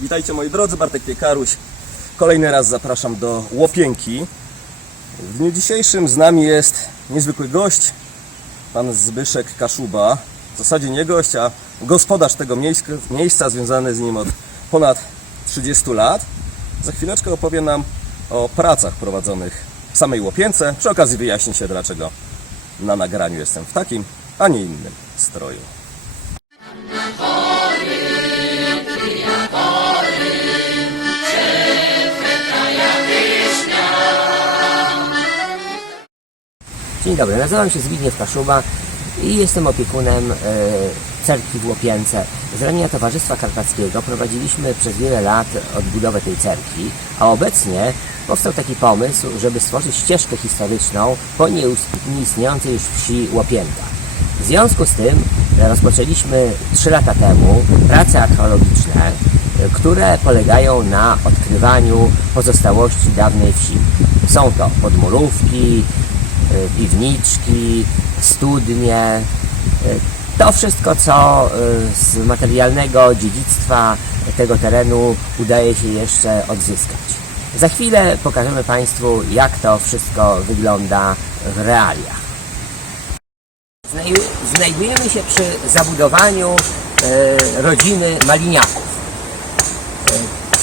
Witajcie moi drodzy, Bartek Piekaruś. Kolejny raz zapraszam do Łopienki. W dniu dzisiejszym z nami jest niezwykły gość, pan Zbyszek Kaszuba. W zasadzie nie gość, a gospodarz tego miejsca, związany z nim od ponad 30 lat. Za chwileczkę opowie nam o pracach prowadzonych w samej Łopience. Przy okazji wyjaśni się, dlaczego na nagraniu jestem w takim, a nie innym stroju. Dzień dobry, nazywam się Zbigniew Kaszuba i jestem opiekunem e, cerkwi w Łopience. Z ramienia Towarzystwa Karpackiego prowadziliśmy przez wiele lat odbudowę tej cerkwi, a obecnie powstał taki pomysł, żeby stworzyć ścieżkę historyczną po nieistniejącej już wsi Łopięta. W związku z tym rozpoczęliśmy 3 lata temu prace archeologiczne, które polegają na odkrywaniu pozostałości dawnej wsi. Są to podmurówki, piwniczki, studnie. y, To wszystko, co y, z materialnego dziedzictwa tego terenu udaje się jeszcze odzyskać. Za chwilę pokażemy Państwu, jak to wszystko wygląda w realiach. Znaj- Znajdujemy się przy zabudowaniu rodziny Maliniaków.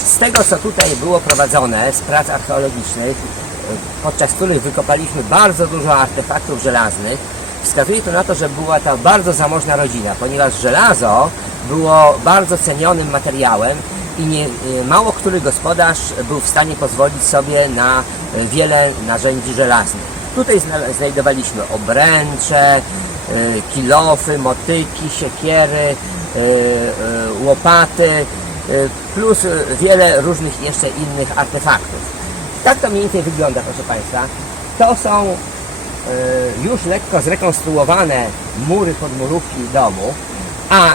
Z tego, co tutaj było prowadzone z prac archeologicznych, e, podczas których wykopaliśmy bardzo dużo artefaktów żelaznych, wskazuje to na to, że była to bardzo zamożna rodzina, ponieważ żelazo było bardzo cenionym materiałem i nie, e, mało który gospodarz był w stanie pozwolić sobie na e, wiele narzędzi żelaznych. Tutaj zna- znajdowaliśmy obręcze, e, kilofy, motyki, siekiery, łopaty, plus wiele różnych jeszcze innych artefaktów. Tak to mniej więcej wygląda, proszę Państwa. To są e, już lekko zrekonstruowane mury podmurówki domu, a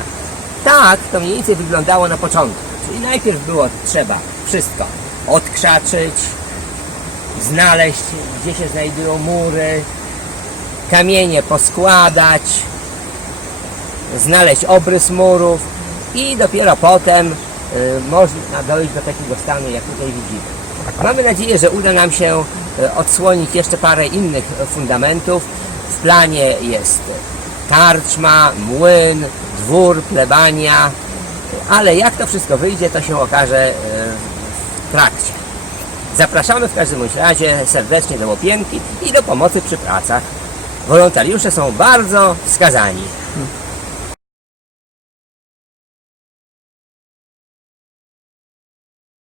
tak to mniej więcej wyglądało na początku. Czyli najpierw było trzeba wszystko odkrzaczyć, znaleźć, gdzie się znajdują mury, kamienie poskładać, znaleźć obrys murów i dopiero potem y, można dojść do takiego stanu, jak tutaj widzimy. Mamy nadzieję, że uda nam się y, odsłonić jeszcze parę innych fundamentów. W planie jest karczma, młyn, dwór, plebania, ale jak to wszystko wyjdzie, to się okaże y, w trakcie. Zapraszamy w każdym razie serdecznie do Łopienki i do pomocy przy pracach. Wolontariusze są bardzo wskazani.